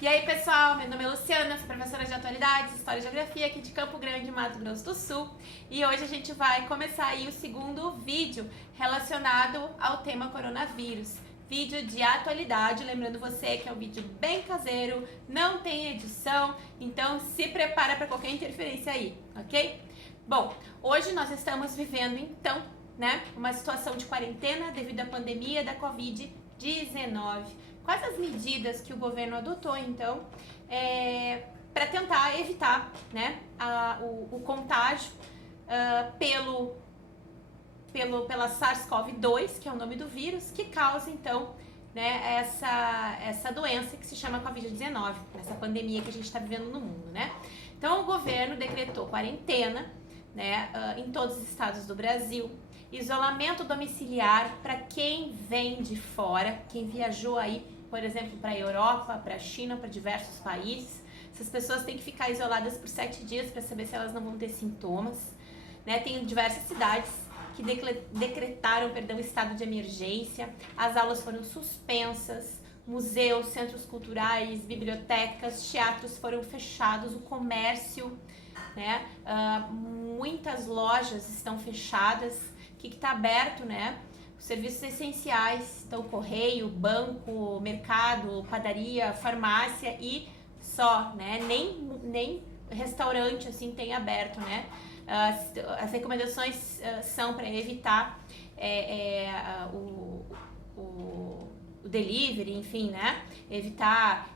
E aí, pessoal, meu nome é Luciana, sou professora de Atualidades, História e Geografia aqui de Campo Grande, Mato Grosso do Sul. E hoje a gente vai começar aí o segundo vídeo relacionado ao tema coronavírus. Vídeo de atualidade, lembrando você que é um vídeo bem caseiro, não tem edição, então se prepara para qualquer interferência aí, ok? Bom, hoje nós estamos vivendo então, uma situação de quarentena devido à pandemia da Covid-19. Quais as medidas que o governo adotou, então, para tentar evitar o contágio pela SARS-CoV-2, que é o nome do vírus, que causa, então, essa doença que se chama Covid-19, essa pandemia que a gente está vivendo no mundo, né? Então, o governo decretou quarentena, em todos os estados do Brasil, isolamento domiciliar para quem vem de fora, quem viajou aí, por exemplo, para a Europa, para a China, para diversos países. Essas pessoas têm que ficar isoladas por 7 dias para saber se elas não vão ter sintomas. Tem diversas cidades que decretaram, estado de emergência. As aulas foram suspensas, museus, centros culturais, bibliotecas, teatros foram fechados, o comércio, muitas lojas estão fechadas. O que está aberto, Os serviços essenciais, então correio, banco, mercado, padaria, farmácia e só, Nem restaurante assim tem aberto, As recomendações são para evitar o delivery, enfim, Evitar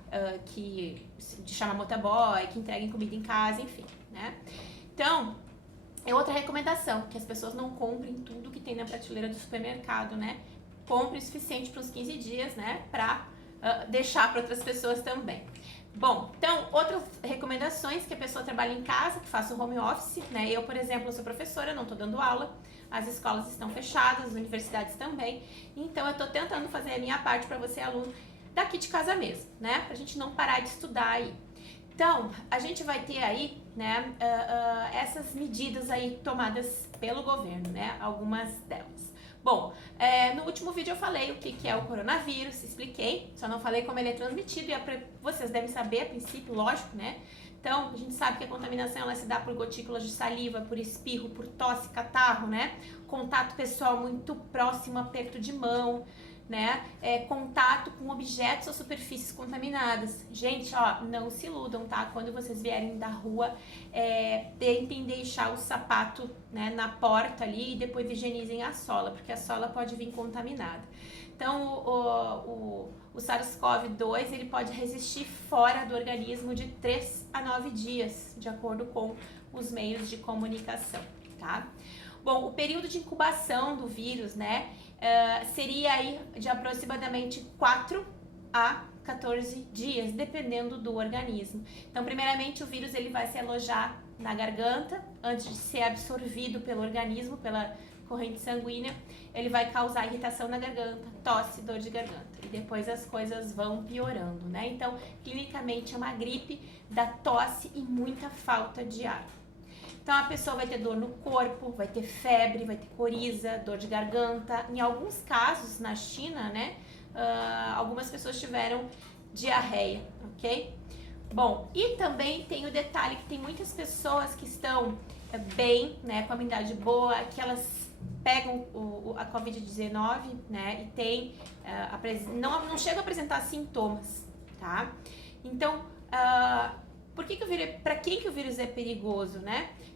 de chamar motoboy, que entreguem comida em casa, enfim, Então, é outra recomendação, que as pessoas não comprem tudo que tem na prateleira do supermercado, Compre o suficiente para uns 15 dias, para deixar para outras pessoas também. Bom, então, outras recomendações, que a pessoa trabalhe em casa, que faça o home office, Eu, por exemplo, sou professora, não estou dando aula, as escolas estão fechadas, as universidades também, então eu estou tentando fazer a minha parte para você, aluno, daqui de casa mesmo, Pra gente não parar de estudar aí. Então, a gente vai ter aí, essas medidas aí tomadas pelo governo, Algumas delas. Bom, no último vídeo eu falei o que é o coronavírus, expliquei, só não falei como ele é transmitido e vocês devem saber a princípio, lógico, Então, a gente sabe que a contaminação ela se dá por gotículas de saliva, por espirro, por tosse, catarro, Contato pessoal muito próximo, aperto de mão, contato com objetos ou superfícies contaminadas. Gente, não se iludam, tá? Quando vocês vierem da rua, tentem deixar o sapato, na porta ali e depois higienizem a sola, porque a sola pode vir contaminada. Então, o SARS-CoV-2 ele pode resistir fora do organismo de 3 a 9 dias, de acordo com os meios de comunicação, tá? Bom, o período de incubação do vírus, seria aí de aproximadamente 4 a 14 dias, dependendo do organismo. Então, primeiramente, o vírus ele vai se alojar na garganta, antes de ser absorvido pelo organismo, pela corrente sanguínea, ele vai causar irritação na garganta, tosse, dor de garganta, e depois as coisas vão piorando, Então, clinicamente é uma gripe da tosse e muita falta de ar. Então, a pessoa vai ter dor no corpo, vai ter febre, vai ter coriza, dor de garganta. Em alguns casos, na China, algumas pessoas tiveram diarreia, ok? Bom, e também tem o detalhe que tem muitas pessoas que estão bem, com a imunidade boa, que elas pegam a Covid-19, e tem, não chegam a apresentar sintomas, tá? Então, para quem que o vírus é perigoso,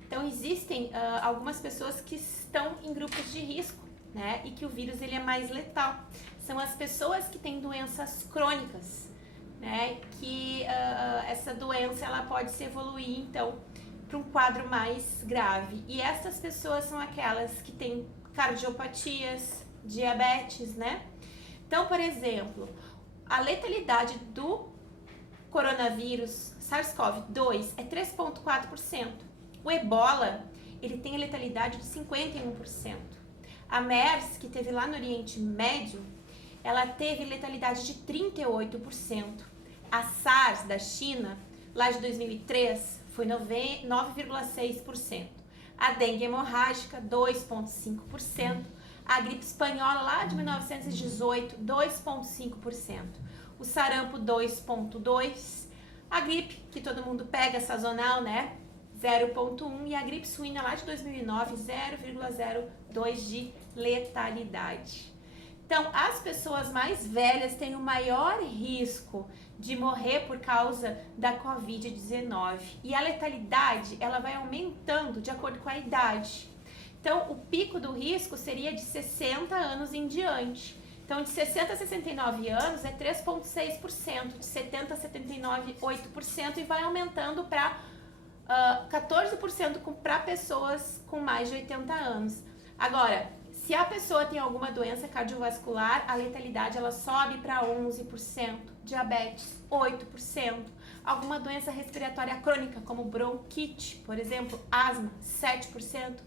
Então, existem algumas pessoas que estão em grupos de risco, E que o vírus ele é mais letal. São as pessoas que têm doenças crônicas, Que essa doença ela pode se evoluir, então, para um quadro mais grave. E essas pessoas são aquelas que têm cardiopatias, diabetes, Então, por exemplo, a letalidade do coronavírus SARS-CoV-2 é 3,4%. O Ebola, ele tem a letalidade de 51%. A MERS, que teve lá no Oriente Médio, ela teve letalidade de 38%. A SARS da China, lá de 2003, foi 9,6%. A dengue hemorrágica, 2,5%. A gripe espanhola, lá de 1918, 2,5%. o sarampo 2,2, a gripe, que todo mundo pega, sazonal, né, 0,1, e a gripe suína lá de 2009, 0,02 de letalidade. Então, as pessoas mais velhas têm o maior risco de morrer por causa da Covid-19. E a letalidade, ela vai aumentando de acordo com a idade. Então, o pico do risco seria de 60 anos em diante. Então, de 60 a 69 anos é 3,6%, de 70 a 79, 8%, e vai aumentando para 14% para pessoas com mais de 80 anos. Agora, se a pessoa tem alguma doença cardiovascular, a letalidade ela sobe para 11%, diabetes 8%, alguma doença respiratória crônica como bronquite, por exemplo, asma 7%,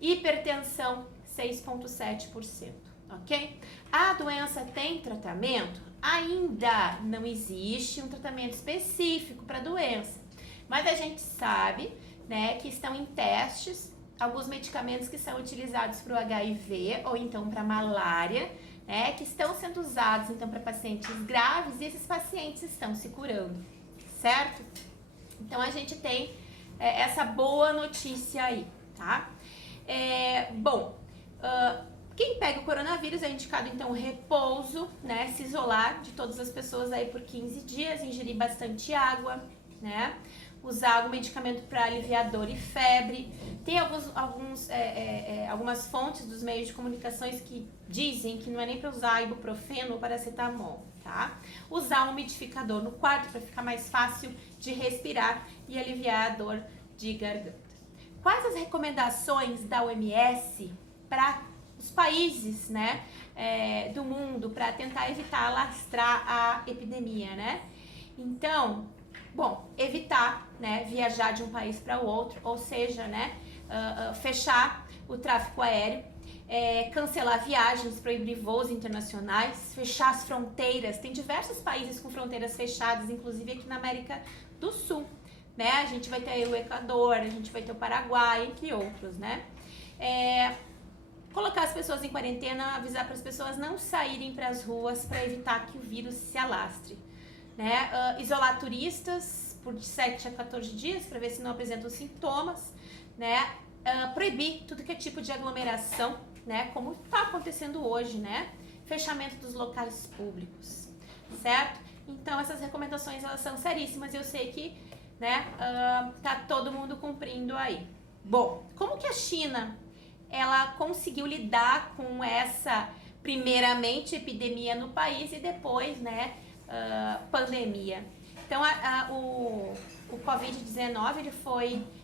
hipertensão 6,7%, ok? A doença tem tratamento? Ainda não existe um tratamento específico para a doença, mas a gente sabe, né, que estão em testes alguns medicamentos que são utilizados para o HIV ou então para malária, né, que estão sendo usados então para pacientes graves, e esses pacientes estão se curando, certo? Então a gente tem essa boa notícia aí, tá? Quem pega o coronavírus é indicado então repouso, né, se isolar de todas as pessoas aí por 15 dias, ingerir bastante água, né? Usar algum medicamento para aliviar dor e febre. Tem algumas fontes dos meios de comunicações que dizem que não é nem para usar ibuprofeno ou paracetamol, tá? Usar um umidificador no quarto para ficar mais fácil de respirar e aliviar a dor de garganta. Quais as recomendações da OMS para os países, né, do mundo para tentar evitar alastrar a epidemia, né? Então, bom, evitar, né, viajar de um país para o outro, ou seja, né, fechar o tráfego aéreo, cancelar viagens, proibir voos internacionais, fechar as fronteiras. Tem diversos países com fronteiras fechadas, inclusive aqui na América do Sul, né? A gente vai ter o Equador, a gente vai ter o Paraguai, entre outros, né? Colocar as pessoas em quarentena, avisar para as pessoas não saírem para as ruas para evitar que o vírus se alastre. Né? Isolar turistas por 7 a 14 dias para ver se não apresentam sintomas, né? Proibir tudo que é tipo de aglomeração, né? Como está acontecendo hoje, né? Fechamento dos locais públicos, certo? Então essas recomendações elas são seríssimas e eu sei que, né, tá todo mundo cumprindo aí. Bom, como que a China ela conseguiu lidar com essa primeiramente epidemia no país e depois, né, pandemia? Então o Covid-19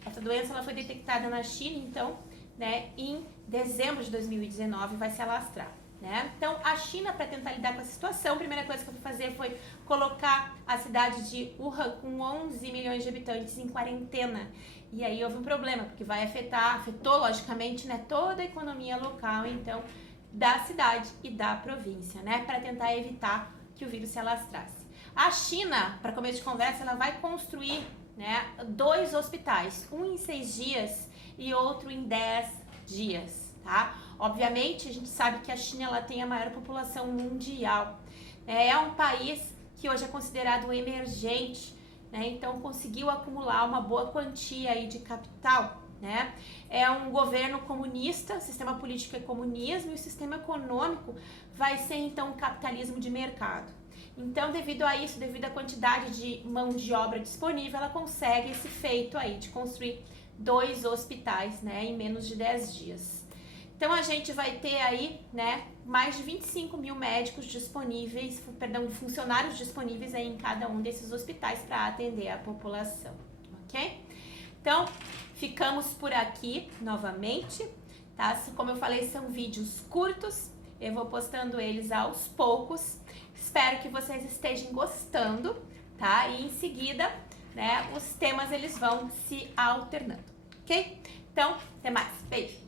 essa doença ela foi detectada na China, então, né, em dezembro de 2019 vai se alastrar, né? Então a China, para tentar lidar com essa situação, a primeira coisa que eu fui fazer foi colocar a cidade de Wuhan, com 11 milhões de habitantes, em quarentena. E aí houve um problema, porque afetou logicamente, né, toda a economia local, então, da cidade e da província, né, para tentar evitar que o vírus se alastrasse. A China, para começo de conversa, ela vai construir, né, 2 hospitais, um em 6 dias e outro em 10 dias, tá? Obviamente, a gente sabe que a China ela tem a maior população mundial. É um país que hoje é considerado emergente, né? Então conseguiu acumular uma boa quantia aí de capital, né? É um governo comunista, o sistema político é comunismo e o sistema econômico vai ser então um capitalismo de mercado. Então, devido a isso, devido à quantidade de mão de obra disponível, ela consegue esse feito aí de construir 2 hospitais, né, em menos de 10 dias. Então, a gente vai ter aí, né, mais de 25 mil médicos disponíveis, funcionários disponíveis aí em cada um desses hospitais para atender a população, ok? Então, ficamos por aqui novamente, tá? Como eu falei, são vídeos curtos, eu vou postando eles aos poucos. Espero que vocês estejam gostando, tá? E em seguida, né, os temas eles vão se alternando, ok? Então, até mais. Beijo!